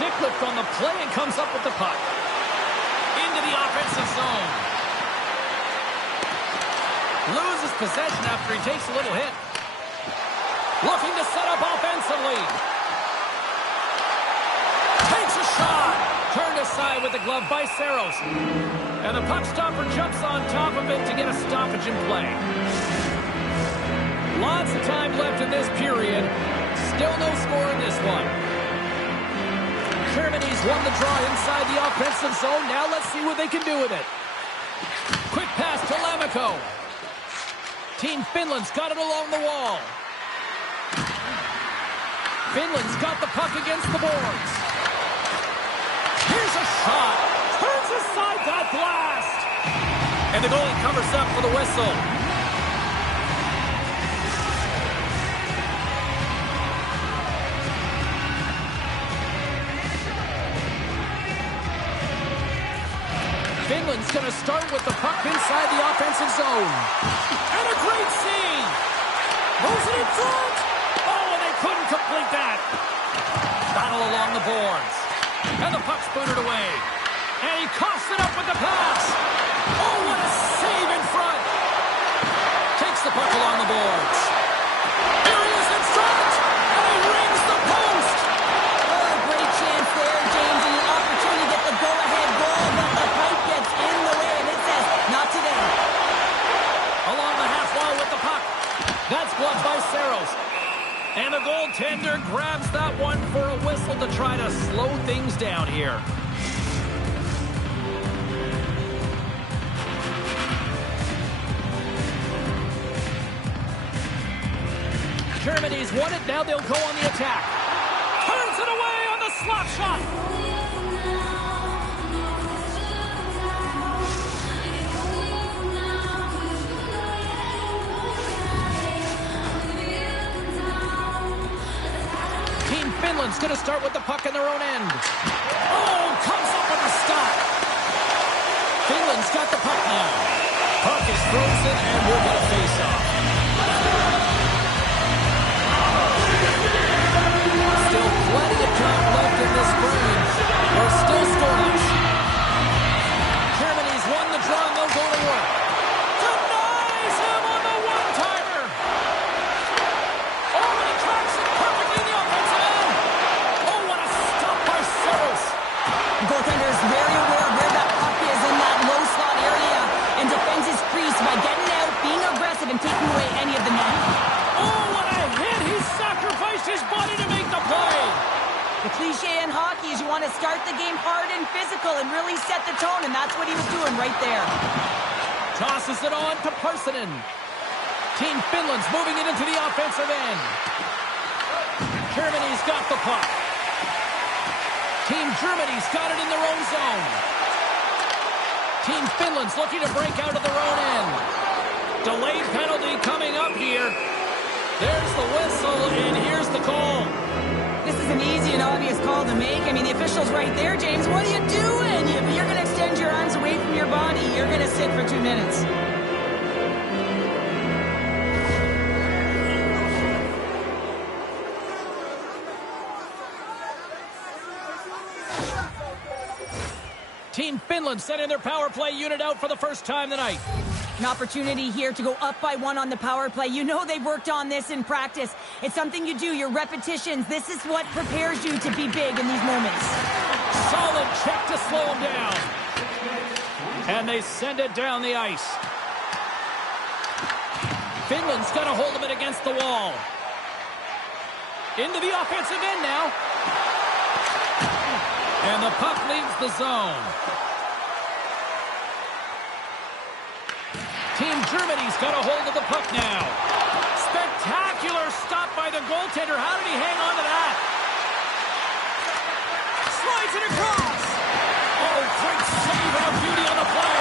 stick lift on the play and comes up with the puck. Into the offensive zone. Loses possession after he takes a little hit. Looking to set up offensively. Takes a shot. Turned aside with the glove by Saros. And the puck stopper jumps on top of it to get a stoppage in play. Lots of time left in this period. Still no score in this one. Germany's won the draw inside the offensive zone. Now let's see what they can do with it. Quick pass to Lamiko. Team Finland's got it along the wall. Finland's got the puck against the boards. Here's a shot. Turns aside that blast. And the goalie covers up for the whistle. Finland's going to start with the puck inside the offensive zone. And a great save. Moves it in front. Oh, and they couldn't complete that. Battle along the boards. And the puck's booted away. And he coughs it up with the pass. Oh, what a save in front. Takes the puck along the boards. Here he is in front. And he rings the post. Oh, great chance there, James. And an opportunity to get the go-ahead goal. But the pipe gets in the way. And it says, not today. Along the half wall with the puck. That's blocked by Saros. And the goaltender grabs that one for a whistle to try to slow things down here. Germany's won it. Now they'll go on the attack. Turns it away on the slap shot. Finland's going to start with the puck in their own end. Oh, comes up with a stop. Finland's got the puck now. Puck is frozen, and we'll get a face-off. Still plenty of time left in this frame. We're still scoreless. Germany's won the draw, and they'll go to work. Denies him on the one-timer. Oh, and he tracks it perfectly in the offensive end. Oh, what a stop by Saros. The goaltender is very aware of where that puck is in that low slot area and defends his crease by getting out, being aggressive, and taking away any of the net. Oh, what a hit. He sacrificed his body to make the play. The cliche in hockey is you want to start the game hard and physical and really set the tone, and that's what he was doing right there. Tosses it on to Parssinen. Team Finland's moving it into the offensive end. Germany's got the puck. Team Germany's got it in their own zone. Team Finland's looking to break out of their own end. Delayed penalty coming up here. There's the whistle, and here's the call. This is an easy and obvious call to make. I mean, the official's right there, James. What are you doing? You're going to extend your arms away from your body. You're going to sit for 2 minutes. Team Finland sending their power play unit out for the first time tonight. An opportunity here to go up by 1 on the power play. You know they've worked on this in practice. It's something you do, your repetitions. This is what prepares you to be big in these moments. Solid check to slow him down. And they send it down the ice. Finland's got a hold of it against the wall. Into the offensive end now. And the puck leaves the zone. Team Germany's got a hold of the puck now. Spectacular stop by the goaltender. How did he hang on to that? Slides it across. Oh, great save and a beauty on the play.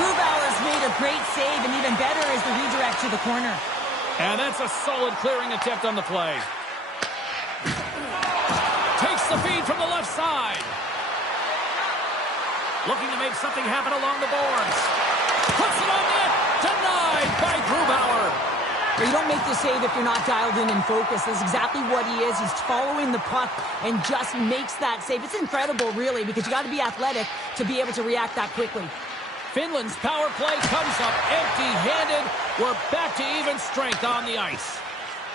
Grubauer's made a great save, and even better is the redirect to the corner. And that's a solid clearing attempt on the play. Takes the feed from the left side. Looking to make something happen along the boards. Puts it on net. Denied by Grubauer. Well, you don't make the save if you're not dialed in and focused. That's exactly what he is. He's following the puck and just makes that save. It's incredible, really, because you got to be athletic to be able to react that quickly. Finland's power play comes up empty-handed. We're back to even strength on the ice.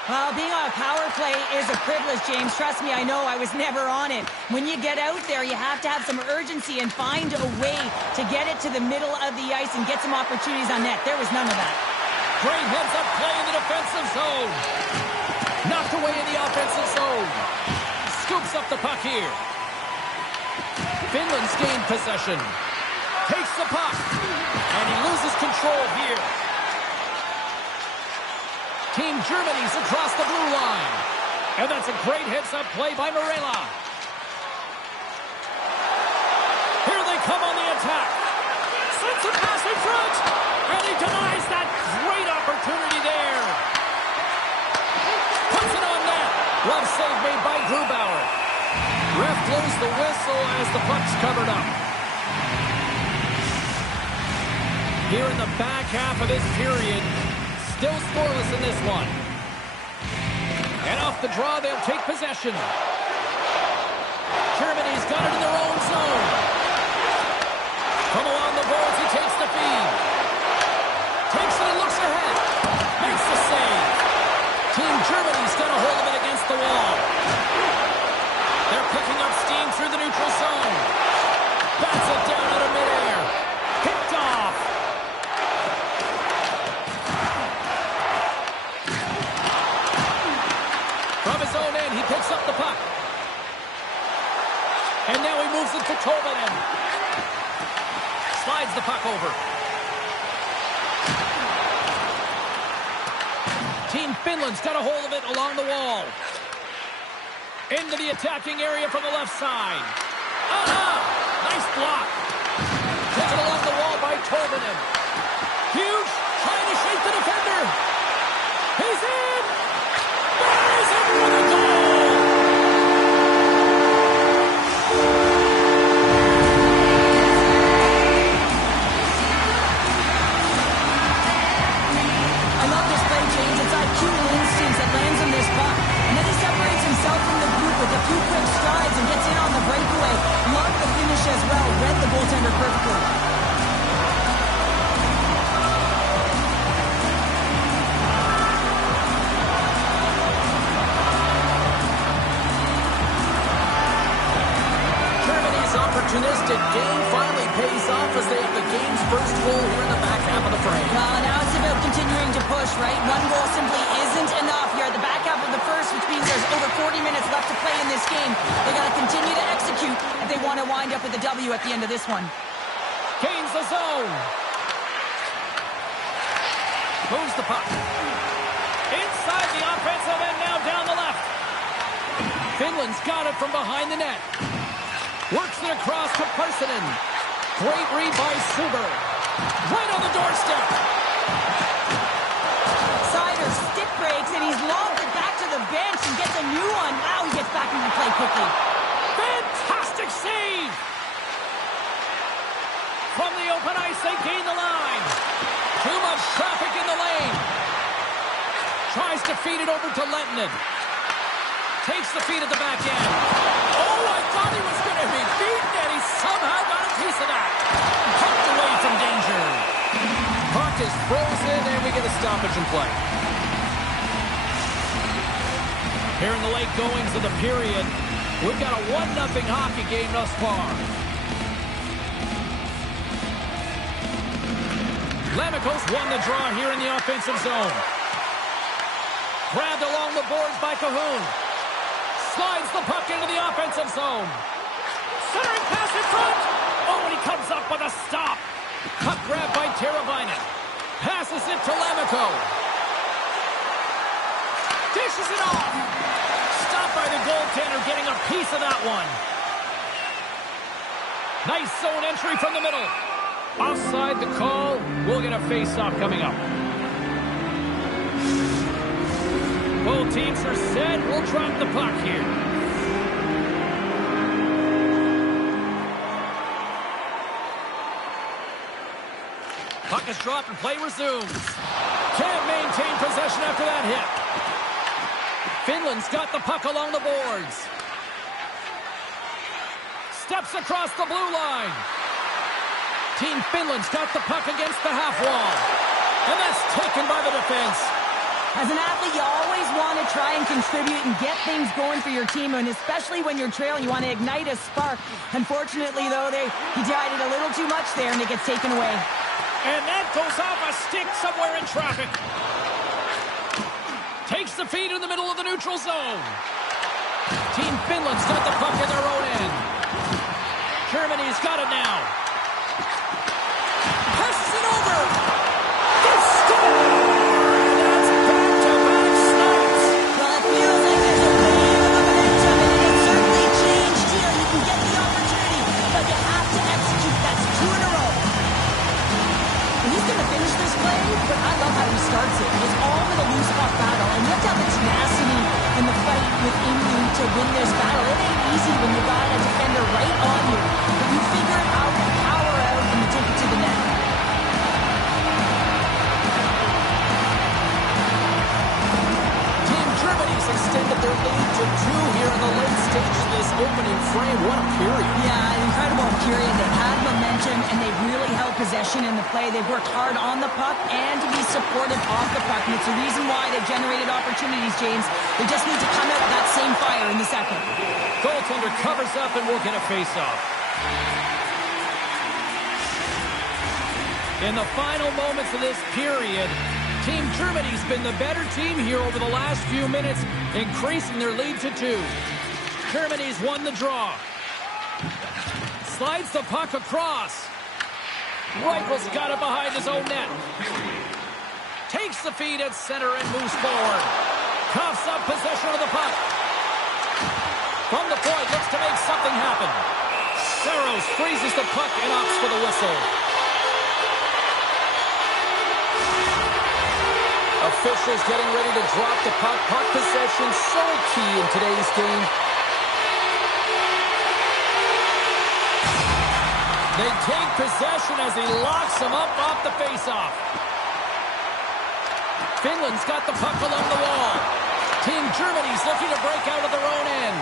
Well, being on a power play is a privilege, James. Trust me, I know. I was never on it. When you get out there, you have to have some urgency and find a way to get it to the middle of the ice and get some opportunities on net. There was none of that. Great heads-up play in the defensive zone. Knocked away in the offensive zone. Scoops up the puck here. Finland's gained possession. Takes the puck. And he loses control here. Team Germany's across the blue line. And that's a great heads-up play by Marela. Here they come on the attack. Sends a pass in front. And he denies that great opportunity there. Puts it on net. Glove save made by Grubauer. Ref blows the whistle as the puck's covered up. Here in the back half of this period, still scoreless in this one. And off the draw, they'll take possession. Germany's got it in their own zone. From along the boards, he takes the feed. Takes it and looks ahead. Makes the save. Team Germany's got a hold of it against the wall. They're picking up steam through the neutral zone. Bats it down out of midair. Picked off. From his own end, he picks up the puck. And now he moves it to Tolvanen. Slides the puck over. Team Finland's got a hold of it along the wall. Into the attacking area from the left side. Nice block. Taken along the wall by Tolvanen. Hughes trying to shake the defender. He's in. He's in for the goal. I love this play, James. It's IQ and instincts that lands him this puck. And then he separates himself from the group with a few quick strides and gets in on the breakaway. Love the finish as well. Read the goaltender perfectly. Germany's opportunistic game finally pays off as they have the game's first goal here in the back half of the frame. Now it's about continuing to push, right? One goal simply isn't enough. You're at the back half of the first, which means there's over 40 minutes left to play in this game. They got to continue to execute if they want to wind up with a W at the end of this one. Gains the zone. Moves the puck. Inside the offensive end, now down the left. Finland's got it from behind the net. Works it across to Parssinen. Great read by Suber. Right on the doorstep. Sider stick breaks, and he's lobbed it back to the bench and gets a new one. Now he gets back into play quickly. Fantastic save! From the open ice, they gain the line. Too much traffic in the lane. Tries to feed it over to Lettinen. Takes the feed at the back end. Oh, I thought he was going to be beaten, and he somehow got a piece of that. Pucked away from danger. Puck is frozen, and we get a stoppage in play. Here in the late goings of the period, we've got a 1-0 hockey game thus far. Lamikos won the draw here in the offensive zone. Grabbed along the boards by Cahoon. Slides the puck into the offensive zone. Centering pass in front. Oh, and he comes up with a stop. Puck grabbed by Teravainen. Passes it to Lamiko. Dishes it off. Stopped by the goaltender, getting a piece of that one. Nice zone entry from the middle. Offside the call. We'll get a face-off coming up. Both teams are set. We'll drop the puck here. Puck is is dropped and play resumes. Can't maintain possession after that hit. Finland's got the puck along the boards. Steps across the blue line. Team Finland's got the puck against the half wall. And that's taken by the defense. As an athlete, you always want to try and contribute and get things going for your team, and especially when you're trailing, you want to ignite a spark. Unfortunately, though, he died it a little too much there, and it gets taken away. And that goes off a stick somewhere in traffic. Takes the feed in the middle of the neutral zone. Team Finland's got the puck in their own end. Germany's got it now. Passes it over. They score! That's back-to-back snipes. Well, it feels like there's a wave of momentum, and it can certainly change here. You can get the opportunity, but you have to execute. That's 2 in a row. And he's going to finish this play, but I love how he starts it. It's all in a loose puck battle, and you have to have the tenacity and the fight within you to win this battle. It ain't easy when you got a defender right on you, but you figure it out, you power out, and you take it to the net. Team Germany's extended their lead to 2 here in the late stage of this opening frame. What a period. Yeah, an incredible period. They had momentum, and they really held possession in the play. They've worked hard on the puck and to be supportive off the puck, and it's the reason why they've generated opportunities, James. They just need to come out with that same fire in the second. Goaltender covers up and will get a face-off. In the final moments of this period, Team Germany's been the better team here over the last few minutes, increasing their lead to 2. Germany's won the draw. Slides the puck across. Reichel's got it behind his own net. Takes the feed at center and moves forward. Coughs up possession of the puck. From the point, looks to make something happen. Saros freezes the puck and opts for the whistle. Officials getting ready to drop the puck. Puck possession so key in today's game. They take possession as he locks him up off the faceoff. Finland's got the puck along the wall. Team Germany's looking to break out of their own end.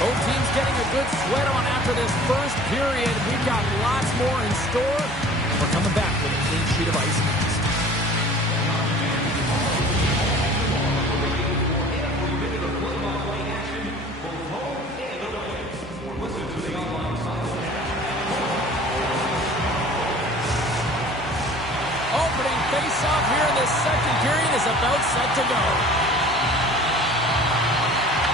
Both teams getting a good sweat on after this first period. We've got lots more in store. We're coming back with a clean sheet of ice next. Opening face-off here in this second period is about set to go.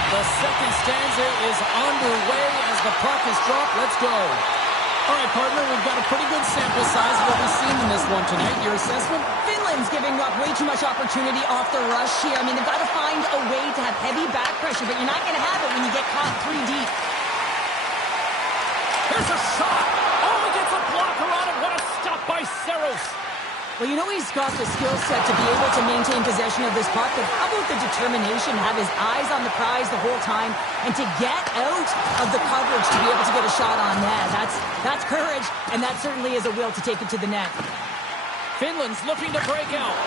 The second stanza is underway as the puck is dropped. Let's go. All right, partner, we've got a pretty good sample size of what we've seen in this one tonight. Your assessment? Finland's giving up way too much opportunity off the rush here. I mean, they've got to find a way to have heavy back pressure, but you're not going to have it when you get caught 3 deep. Here's a shot. Oh, he gets a blocker on it. What a stop by Saros. Well, you know he's got the skill set to be able to maintain possession of this puck, but how about the determination, have his eyes on the prize the whole time, and to get out of the coverage to be able to get a shot on net. That's courage, and that certainly is a will to take it to the net. Finland's looking to break out.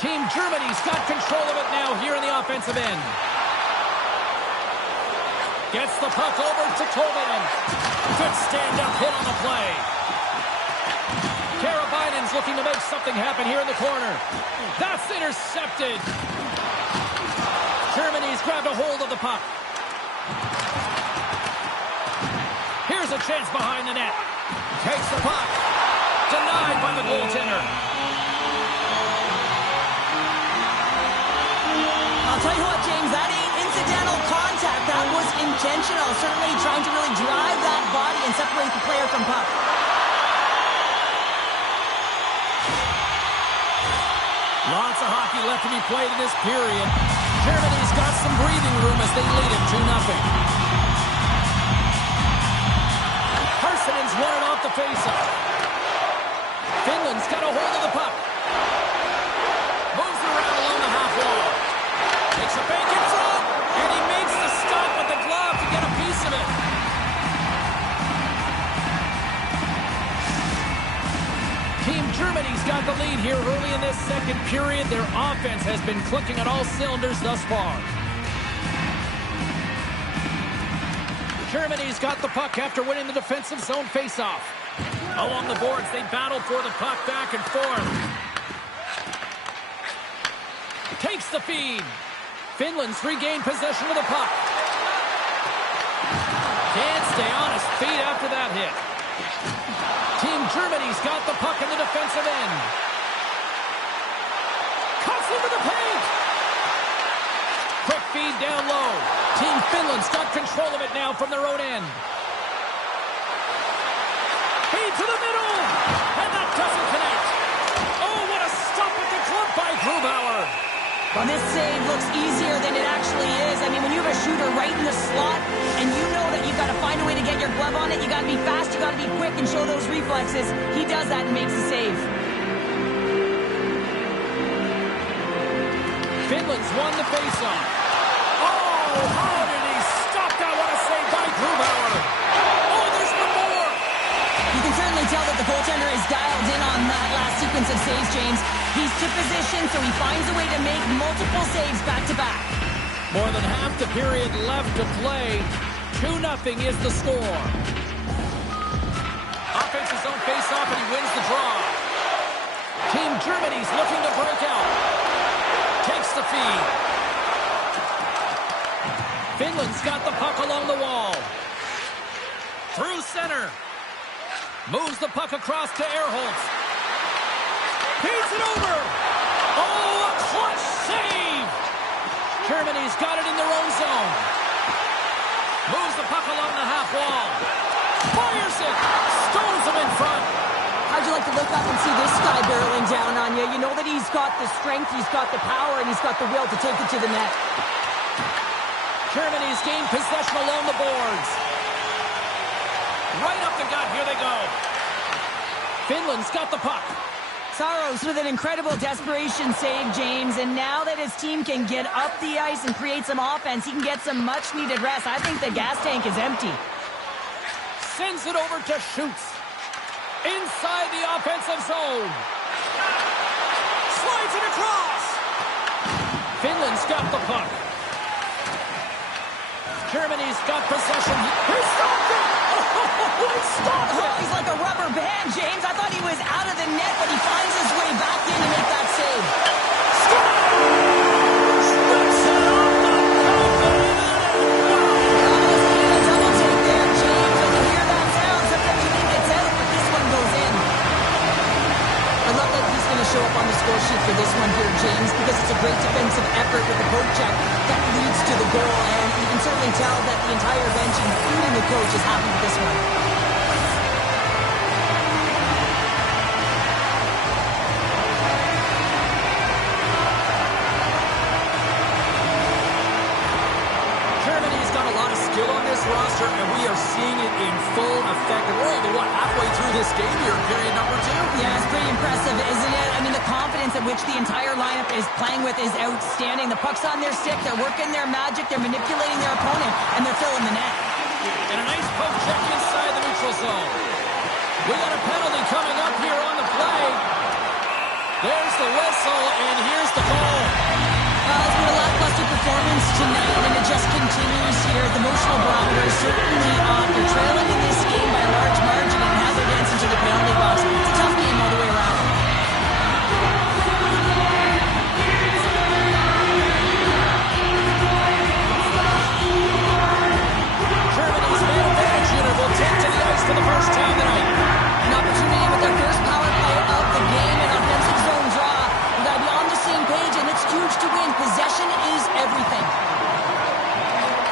Team Germany's got control of it now here in the offensive end. Gets the puck over to Tolvanen. Good stand-up hit on the play. Karabainen's looking to make something happen here in the corner. That's intercepted. Germany's grabbed a hold of the puck. Here's a chance behind the net. Takes the puck. Denied by the goaltender. I'll tell you what, James, that ain't incidental contact. That was intentional. Certainly trying to really drive that body and separate the player from puck. Lots of hockey left to be played in this period. Germany's got some breathing room as they lead it 2-0. Harsinen's won it off the faceoff. Finland's got a hold of the puck. Moves around along the half wall. Takes a bank in front. Germany's got the lead here early in this second period. Their offense has been clicking on all cylinders thus far. Germany's got the puck after winning the defensive zone faceoff. Along the boards, they battle for the puck back and forth. Takes the feed. Finland's regained possession of the puck. Can't stay on his feet after that hit. Team Germany's got the puck in the defensive end. Cuts into the paint. Quick feed down low. Team Finland's got control of it now from their own end. Feed to the middle. And that doesn't connect. Oh, what a stop with the glove by Grubauer. Well, this save looks easier than it actually is. I mean, when you have a shooter right in the slot and you know that you've got to find a way to get your glove on it, you got to be fast, you got to be quick and show those reflexes. He does that and makes the save. Finland's won the faceoff. Oh, how did he stop that? What a save by Grubauer. Oh, there's one more. You can certainly tell that the goaltender is dialed in on that last sequence of saves, James. He's to position, so he finds a way to make multiple saves back-to-back. More than half the period left to play. 2-0 is the score. Offensive zone face-off, and he wins the draw. Team Germany's looking to break out. Takes the feed. Finland's got the puck along the wall. Through center. Moves the puck across to Ehrholtz. Feeds it over. Oh, a clutch save. Germany's got it in their own zone. Moves the puck along the half wall. Fires it. Stones him in front. How'd you like to look up and see this guy barreling down on you? You know that he's got the strength, he's got the power, and he's got the will to take it to the net. Germany's gained possession along the boards. Right up the gut. Here they go. Finland's got the puck. Saros with an incredible desperation save, James. And now that his team can get up the ice and create some offense, he can get some much-needed rest. I think the gas tank is empty. Sends it over to Schutz. Inside the offensive zone. Slides it across. Finland's got the puck. Germany's got possession. He stopped it! Oh, he stopped it! He's like a rubber band, James. I thought he was out of the net, but he finds his way back in to make that save. Scores! Rips it off the top. Almost getting a double take there, James. When you hear that sound, sometimes you think it's out, but this one goes in. I love that he's going to show up on the score sheet for this one here, James, because it's a great defensive effort with the poke check that leads to the goal, and you can certainly tell that the entire bench, including the coach, is happy with this one. Germany's got a lot of skill on this roster, and we are seeing it in full effect. And we're only, halfway through this game here, period number 2? Yeah, it's pretty impressive, isn't it? I mean, the confidence at which the entire lineup is playing with is outstanding. The puck's on their stick, they're working their magic, they're manipulating their opponent, and they're filling the net. And a nice poke check inside the neutral zone. We got a penalty coming up here on the play. There's the whistle, and here's the goal. It's been a lackluster performance tonight, and it just continues here. The emotional barometer is certainly off. They're trailing in this game by a large margin, and now they're dancing to the penalty box. It's a tough game all the way around. Germany's man advantage unit will take to the ice for the first time tonight. An opportunity with their first power play of the game, an offensive zone draw. We've got to be on the same page, and it's huge to win. Possession is everything.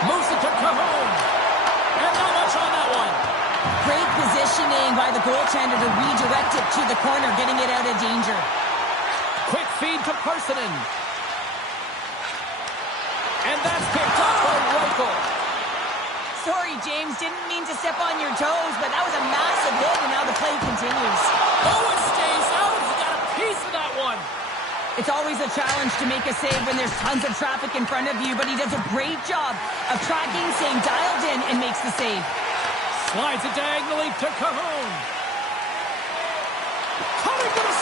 Moves it to Cahoon. And not much on that one. Great positioning by the goaltender to redirect it to the corner, getting it out of danger. Quick feed to Parsonen. And that's picked up by Reichel. Sorry, James, didn't mean to step on your toes, but that was a massive hit, and now the play continues. Oh, it stays out. He got a piece of that one. It's always a challenge to make a save when there's tons of traffic in front of you, but he does a great job of tracking, staying dialed in, and makes the save. Slides it diagonally to Cahoon. Coming to the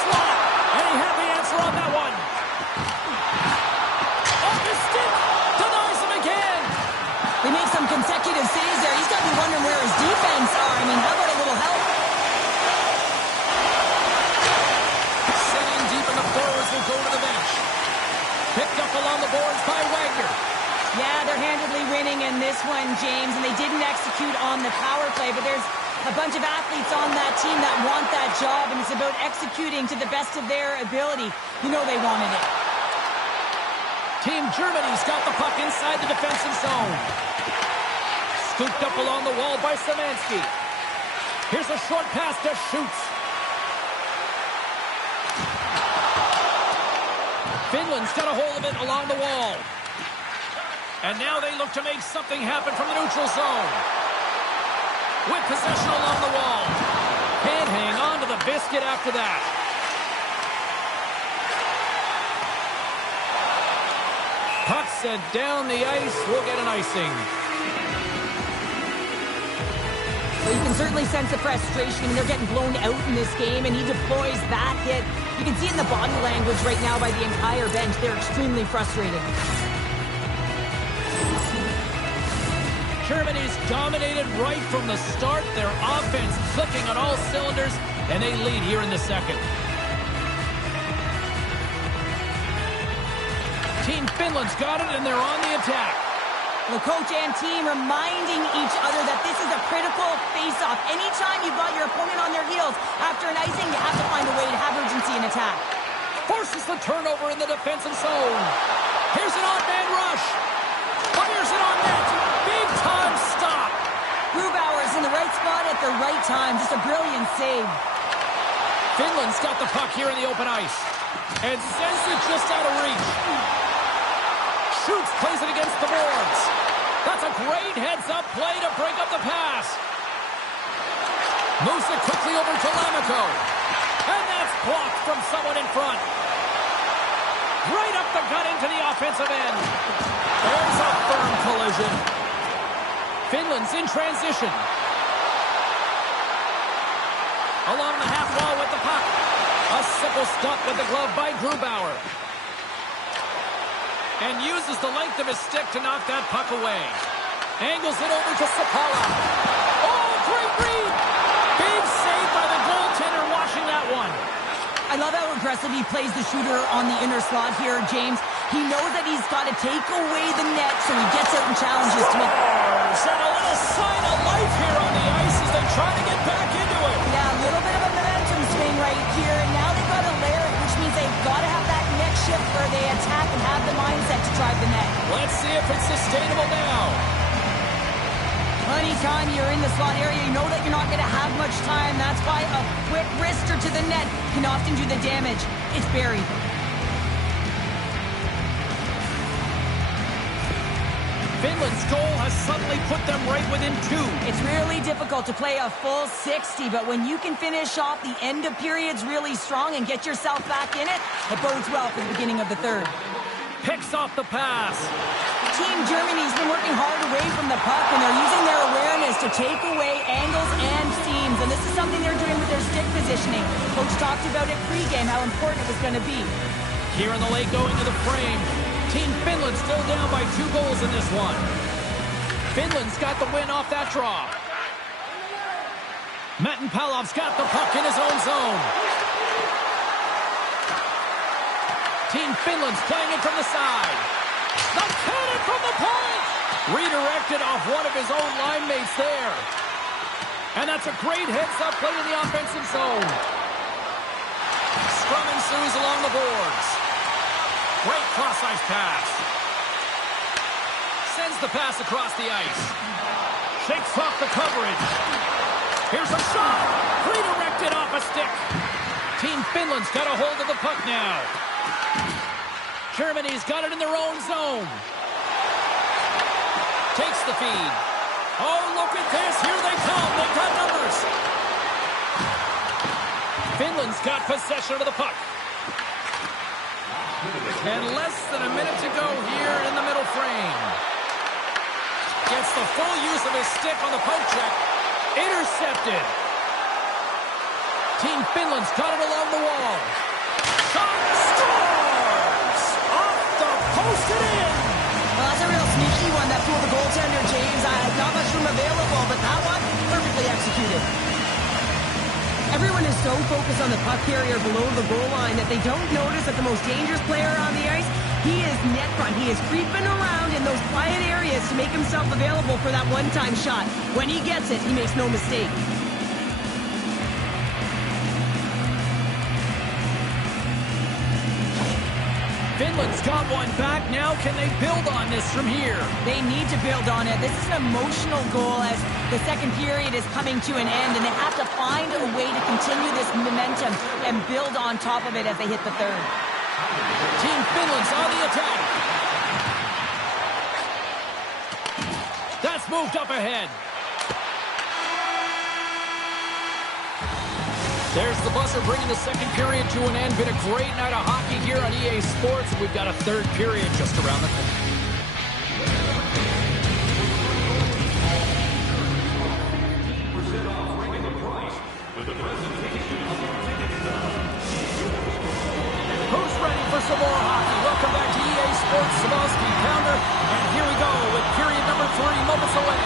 A bunch of athletes on that team that want that job, and it's about executing to the best of their ability. You know they wanted it. Team Germany's got the puck inside the defensive zone. Scooped up along the wall by Szymanski. Here's a short pass to Schutz. Finland's got a hold of it along the wall. And now they look to make something happen from the neutral zone. With possession along the wall. Can't hang on to the biscuit after that. Puck sent down the ice. We'll get an icing. Well, you can certainly sense the frustration. I mean, they're getting blown out in this game, and he deploys that hit. You can see it in the body language right now by the entire bench. They're extremely frustrated. Germany's dominated right from the start. Their offense clicking on all cylinders, and they lead here in the second. Team Finland's got it, and they're on the attack. The coach and team reminding each other that this is a critical face-off. Anytime you've got your opponent on their heels after an icing, you have to find a way to have urgency in attack. Forces the turnover in the defensive zone. Here's an odd-man rush. Fires it on net. Big-time stop. Grubauer is in the right spot at the right time. Just a brilliant save. Finland's got the puck here in the open ice. And sends it just out of reach. Schutz plays it against the boards. That's a great heads-up play to break up the pass. Moves it quickly over to Lamico. And that's blocked from someone in front. Right up the gut into the offensive end. There's a firm collision. Finland's in transition. Along the half wall with the puck. A simple stop with the glove by Grubauer. And uses the length of his stick to knock that puck away. Angles it over to Sapala. Oh, great read! Big save by the goaltender watching that one. I love how aggressive he plays the shooter on the inner slot here, James. He knows that he's got to take away the net, so he gets out and challenges to it. And a little sign of life here on the ice as they try to get back into it. Yeah, a little bit of a momentum swing right here, and now they've got to layer it, which means they've got to have that next shift where they attack and have the mindset to drive the net. Let's see if it's sustainable now. Anytime you're in the slot area, you know that you're not going to have much time. That's why a quick wrister to the net can often do the damage. It's buried. Finland's goal has suddenly put them right within 2. It's really difficult to play a full 60, but when you can finish off the end of periods really strong and get yourself back in it, it bodes well for the beginning of the third. Picks off the pass. Team Germany's been working hard away from the puck, and they're using their awareness to take away angles and seams, and this is something they're doing with their stick positioning. Coach talked about it pregame, how important it was going to be. Here in the late going to the frame. Team Finland still down by 2 goals in this one. Finland's got the win off that draw. Matin Palov's got the puck in his own zone. Team Finland's playing it from the side. The cannon from the point! Redirected off one of his own line mates there. And that's a great heads-up play in the offensive zone. Scrum ensues along the boards. Great cross-ice pass. Sends the pass across the ice. Shakes off the coverage. Here's a shot. Redirected off a stick. Team Finland's got a hold of the puck now. Germany's got it in their own zone. Takes the feed. Oh, look at this. Here they come. They've got numbers. Finland's got possession of the puck. And less than a minute to go here in the middle frame. Gets the full use of his stick on the poke check. Intercepted. Team Finland's got it along the wall. Shot scores! Off the post and in! Well, that's a real sneaky one that fooled the goaltender, James. Not much room available, but that one, perfectly executed. Everyone is so focused on the puck carrier below the goal line that they don't notice that the most dangerous player on the ice, he is net front. He is creeping around in those quiet areas to make himself available for that one-time shot. When he gets it, he makes no mistake. Finland's got one back now. Can they build on this from here? They need to build on it. This is an emotional goal as the second period is coming to an end, and they have to find a way to continue this momentum and build on top of it as they hit the third. Team Finland's on the attack. That's moved up ahead. There's the buzzer bringing the second period to an end. Been a great night of hockey here on EA Sports. We've got a third period just around the corner. Who's ready for some more hockey? Welcome back to EA Sports Samoski Pounder. And here we go with period number 3 moments away.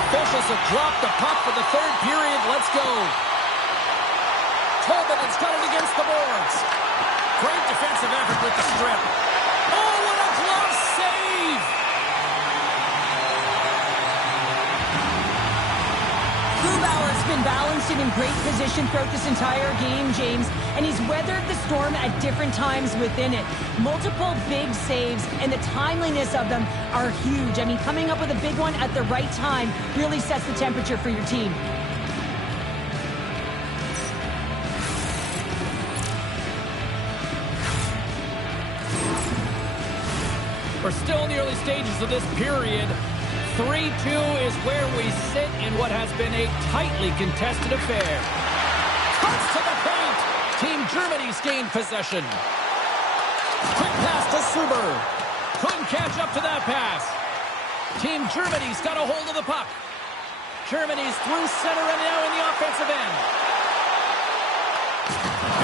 Officials have dropped the puck for the third period. Let's go. Tobin has got it against the boards. Great defensive effort with the strip. Oh, what a glove save! Grubauer's been balanced and in great position throughout this entire game, James, and he's weathered the storm at different times within it. Multiple big saves, and the timeliness of them are huge. I mean, coming up with a big one at the right time really sets the temperature for your team. We're still in the early stages of this period. 3-2 is where we sit in what has been a tightly contested affair. Cuts to the paint. Team Germany's gained possession. Quick pass to Suber. Couldn't catch up to that pass. Team Germany's got a hold of the puck. Germany's through center and now in the offensive end.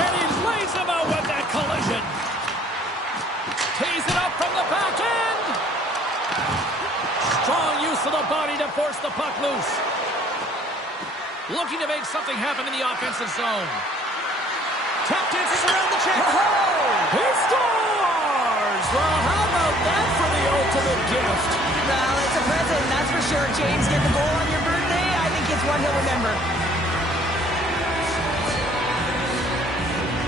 And he lays him out with that collision. Tees it up from the back end. Strong use of the body to force the puck loose. Looking to make something happen in the offensive zone. Tap dances around the check. Oh, he scores! Well, how about that for the ultimate gift? Well, it's a present, that's for sure, James. Get the goal on your birthday, I think it's one he'll remember.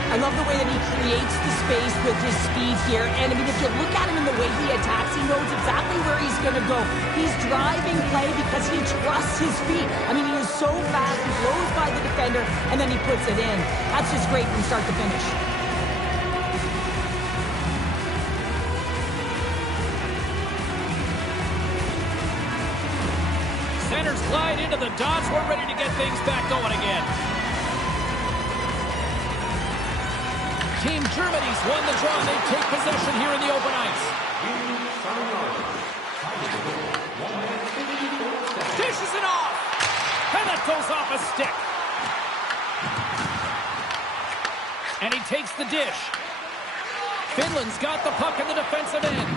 I love the way that he creates the space with his speed here. And, I mean, if you look at him in the way he attacks, he knows exactly where he's going to go. He's driving play because he trusts his feet. I mean, he is so fast, he blows by the defender, and then he puts it in. That's just great from start to finish. Centers glide into the dots. We're ready to get things back going again. Team Germany's won the draw. They take possession here in the open ice. Dishes it off. And that goes off a stick. And he takes the dish. Finland's got the puck in the defensive end.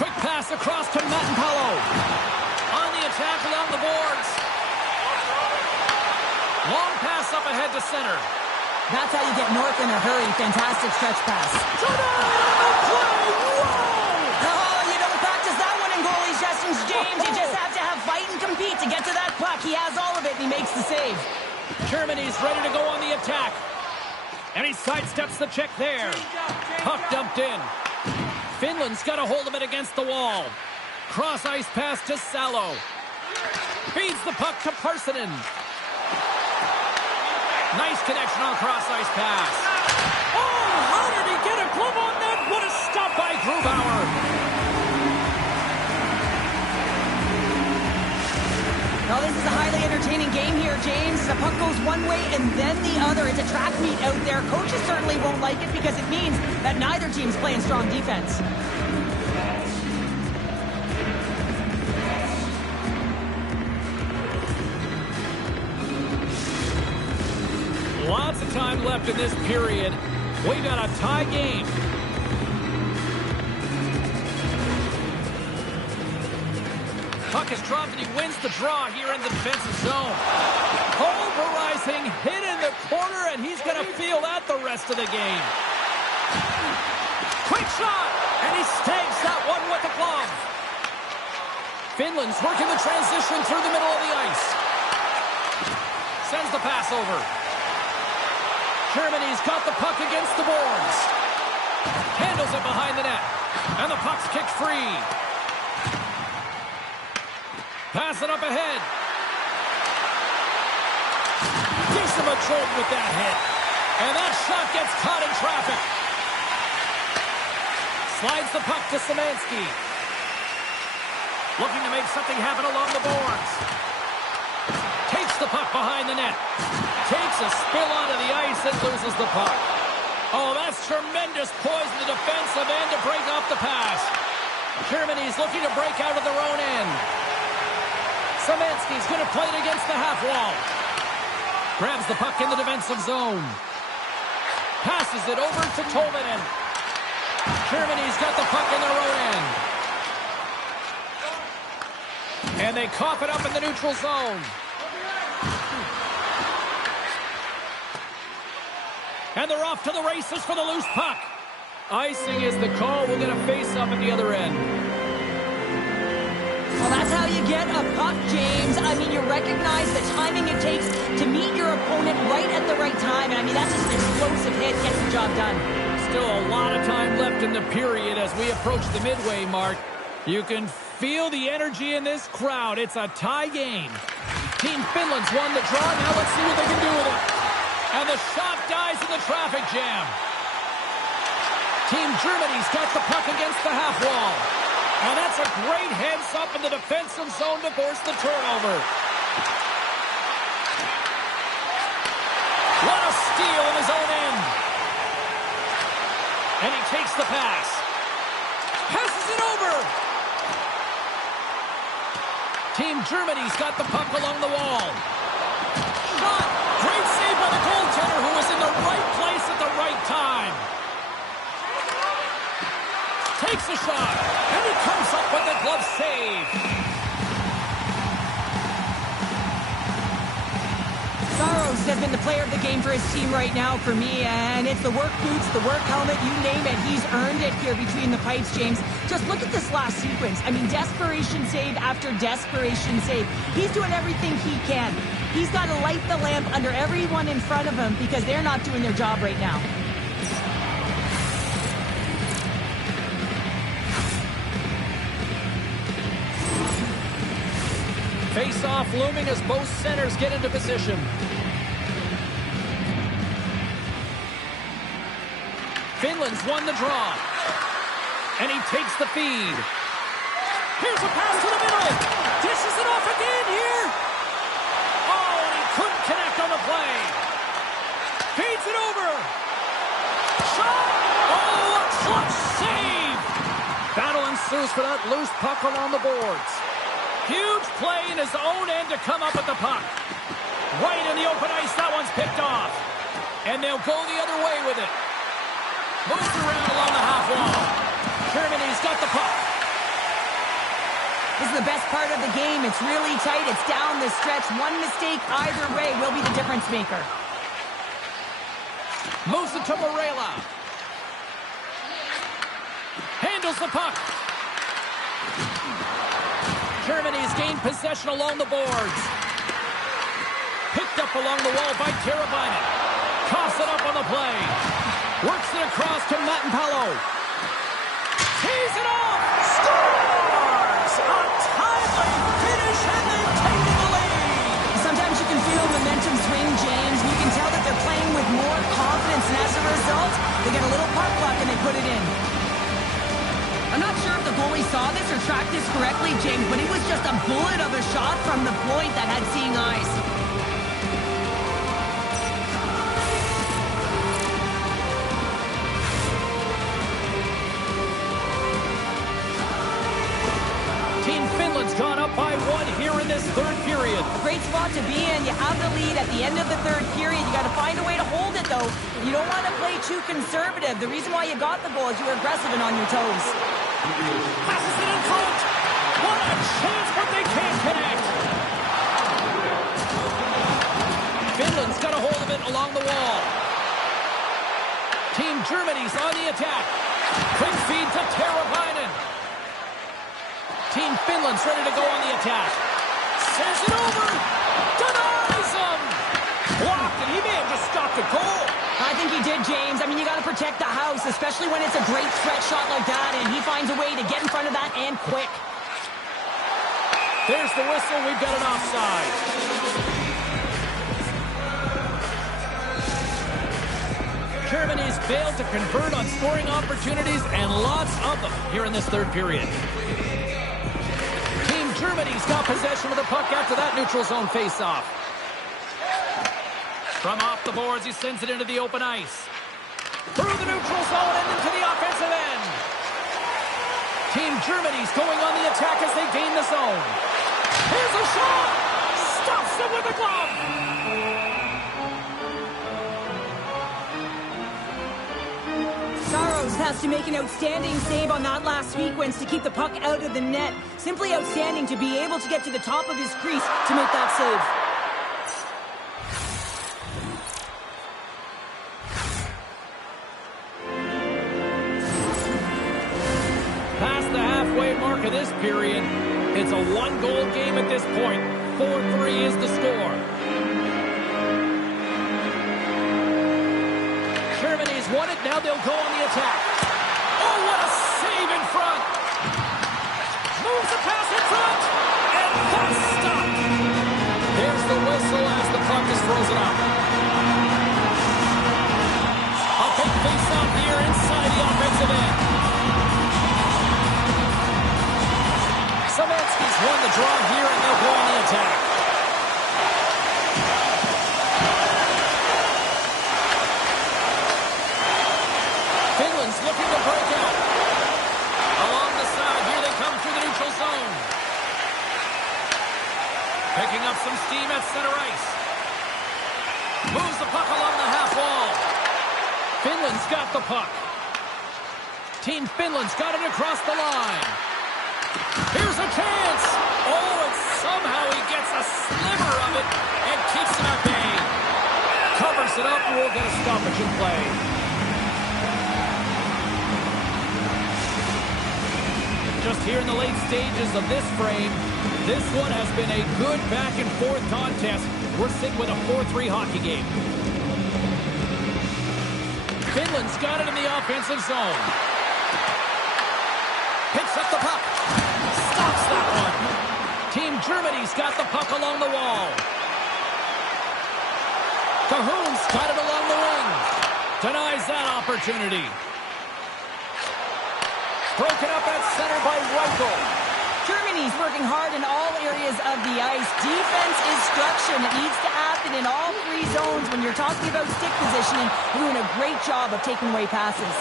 Quick pass across to Mattenpalo. On the attack along the boards. Long pass up ahead to center. That's how you get north in a hurry. Fantastic stretch pass. Oh, you don't practice that one in goalie sessions, James. You just have to have fight and compete to get to that puck. He has all of it, and he makes the save. Germany's ready to go on the attack. And he sidesteps the check there. Puck dumped in. Finland's got a hold of it against the wall. Cross ice pass to Salo. Feeds the puck to Parsonen. Nice connection on cross-ice pass. Oh, how did he get a glove on that? What a stop by Grubauer. Well, this is a highly entertaining game here, James. The puck goes one way and then the other. It's a track meet out there. Coaches certainly won't like it because it means that neither team's playing strong defense. Lots of time left in this period. We got a tie game. Puck is dropped and he wins the draw here in the defensive zone. Pulverizing hit in the corner, and he's going to feel that the rest of the game. Quick shot, and he stays that one with the glove. Finland's working the transition through the middle of the ice. Sends the pass over. Germany's got the puck against the boards. Handles it behind the net. And the puck's kicked free. Pass it up ahead. Gives him a jolt with that hit. And that shot gets caught in traffic. Slides the puck to Szymanski. Looking to make something happen along the boards. Takes the puck behind the net. Takes a spill onto the ice and loses the puck. Oh, that's tremendous poise in the defensive end to break off the pass. Germany's looking to break out of their own end. Szymanski's going to play it against the half wall. Grabs the puck in the defensive zone. Passes it over to Tolvanen. Germany's got the puck in their own end. And they cough it up in the neutral zone. And they're off to the races for the loose puck. Icing is the call. We'll get a face-up at the other end. Well, that's how you get a puck, James. I mean, you recognize the timing it takes to meet your opponent right at the right time. And I mean, that's just an explosive hit. Gets the job done. Still a lot of time left in the period as we approach the midway mark. You can feel the energy in this crowd. It's a tie game. Team Finland's won the draw. Now let's see what they can do with it. And the shot dies in the traffic jam. Team Germany's got the puck against the half wall. And that's a great heads-up in the defensive zone to force the turnover. What a steal in his own end. And he takes the pass. Passes it over. Team Germany's got the puck along the wall. Shot. Great save by the goaltender who was in the right place at the right time. Takes a shot. And he comes up with a glove save. Saros has been the player of the game for his team right now for me, and it's the work boots, the work helmet, you name it. He's earned it here between the pipes, James. Just look at this last sequence. I mean, desperation save after desperation save. He's doing everything he can. He's got to light the lamp under everyone in front of him because they're not doing their job right now. Face-off looming as both centers get into position. Finland's won the draw. And he takes the feed. Here's a pass to the middle. Dishes it off again here. Oh, and he couldn't connect on the play. Feeds it over. Shot. Oh, a clutch save. Battle ensues for that loose puck along the boards. Huge play in his own end to come up with the puck. Right in the open ice, that one's picked off. And they'll go the other way with it. Moves around along the half wall. Germany's got the puck. This is the best part of the game. It's really tight. It's down the stretch. One mistake either way will be the difference maker. Moves it to Morela. Handles the puck. Germany's gained possession along the boards. Picked up along the wall by Teravainen. Coughs it up on the play. Works it across to Mattenpalo. Tees it off. Scores! A timely finish and they've taken the lead. Sometimes you can feel momentum swing, James. You can tell that they're playing with more confidence, and as a result, they get a little puck luck and they put it in. I'm not sure if the goalie saw this or tracked this correctly, James, but it was just a bullet of a shot from the point that had seeing eyes. Team Finland's gone up by one here in this third period. A great spot to be in. You have the lead at the end of the third period. You got to find a way to hold it, though. You don't want to play too conservative. The reason why you got the goal is you were aggressive and on your toes. Passes it in front. What a chance, but they can't connect. Finland's got a hold of it along the wall. Team Germany's on the attack. Quick feed to Teravainen. Team Finland's ready to go on the attack. Sends it over. Denies him. Blocked, and he may have just stopped a goal. I think he did. legit, James. I mean, you got to protect the house, especially when it's a great threat shot like that, and he finds a way to get in front of that and quick. There's the whistle. We've got an offside. Germany's failed to convert on scoring opportunities, and lots of them here in this third period. Team Germany's got possession of the puck after that neutral zone face-off. From off the boards, he sends it into the open ice. Through the neutral zone and into the offensive end. Team Germany's going on the attack as they gain the zone. Here's a shot! Stops him with a glove! Saros has to make an outstanding save on that last sequence to keep the puck out of the net. Simply outstanding to be able to get to the top of his crease to make that save. Past the halfway mark of this period, it's a one-goal game at this point. 4-3 is the score. Germany's won it. Now they'll go on the attack. Oh, what a save in front. Moves the pass in front. And that's stopped. There's the whistle as the puck is frozen up. A big face-off here inside the offensive end. Savansky's won the draw here, and they'll go on the attack. Finland's looking to break out. Along the side, here they come through the neutral zone. Picking up some steam at center ice. Moves the puck along the half wall. Finland's got the puck. Team Finland's got it across the line. Here's a chance. Oh, and somehow he gets a sliver of it and keeps him at bay. Covers it up, and we'll get a stoppage in play. Just here in the late stages of this frame, this one has been a good back-and-forth contest. We're sitting with a 4-3 hockey game. Finland's got it in the offensive zone. Picks up the puck. Stops that one. Team Germany's got the puck along the wall. Cahoon's got it along the wing. Denies that opportunity. Broken up at center by Reichel. Germany's working hard in all areas of the ice. Defense instruction. It needs to happen in all three zones. When you're talking about stick positioning, you're doing a great job of taking away passes.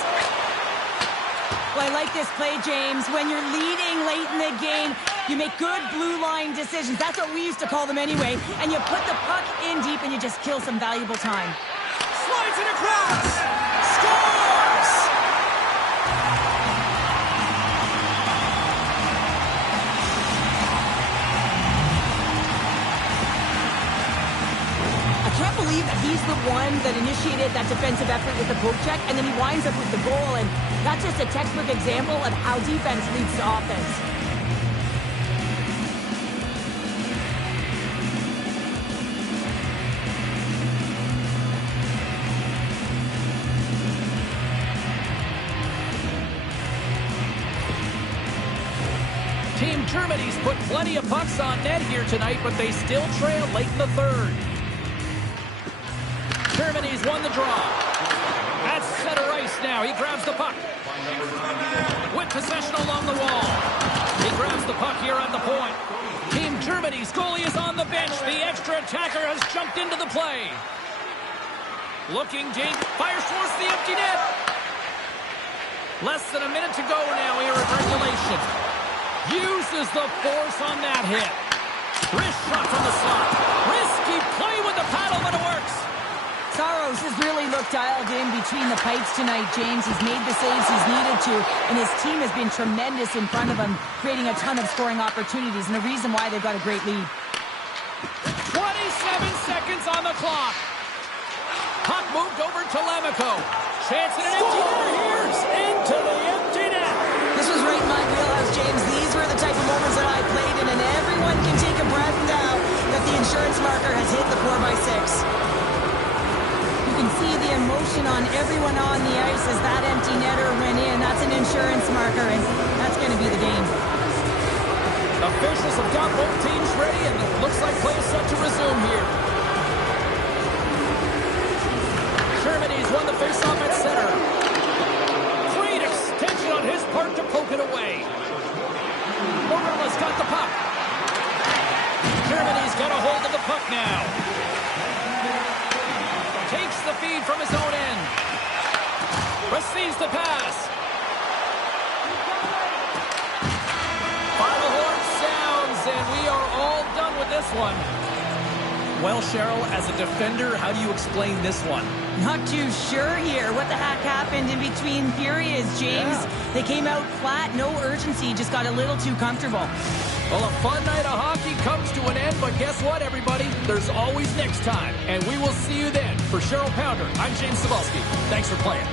Well, I like this play, James. When you're leading late in the game, you make good blue line decisions. That's what we used to call them anyway. And you put the puck in deep and you just kill some valuable time. Slides it across. Scores! I can't believe that he's the one that initiated that defensive effort with the poke check, and then he winds up with the goal, and that's just a textbook example of how defense leads to offense. Team Germany's put plenty of pucks on net here tonight, but they still trail late in the third. Germany's won the draw. At center ice now. He grabs the puck. With possession along the wall. He grabs the puck here at the point. Team Germany's goalie is on the bench. The extra attacker has jumped into the play. Looking deep. Fires towards the empty net. Less than a minute to go now here at regulation. Uses the force on that hit. Wrist shot from the slot. Risky play with the paddle, but it works. Saros has really looked dialed in between the pipes tonight, James. He's made the saves he's needed to, and his team has been tremendous in front of him, creating a ton of scoring opportunities, and the reason why they've got a great lead. 27 seconds on the clock. Puck moved over to Lemico. Chance in an empty net. Here's into the empty net. This was right in my wheelhouse, James. These were the type of moments that I played in, and everyone can take a breath now that the insurance marker has hit the 4x6. You can see the emotion on everyone on the ice as that empty netter went in. That's an insurance marker, and that's going to be the game. Officials have got both teams ready, and it looks like play is set to resume here. Germany's won the faceoff at center. Great extension on his part to poke it away. Morella's got the puck. Germany's got a hold of the puck now. Takes the feed from his own end. Receives the pass. Final horn sounds, and we are all done with this one. Well, Cheryl, as a defender, how do you explain this one? Not too sure here. What the heck happened in between periods, James? Yeah. They came out flat, no urgency, just got a little too comfortable. Well, a fun night of hockey comes to an end, but guess what, everybody? There's always next time, and we will see you then. For Cheryl Pounder, I'm James Cebulski. Thanks for playing.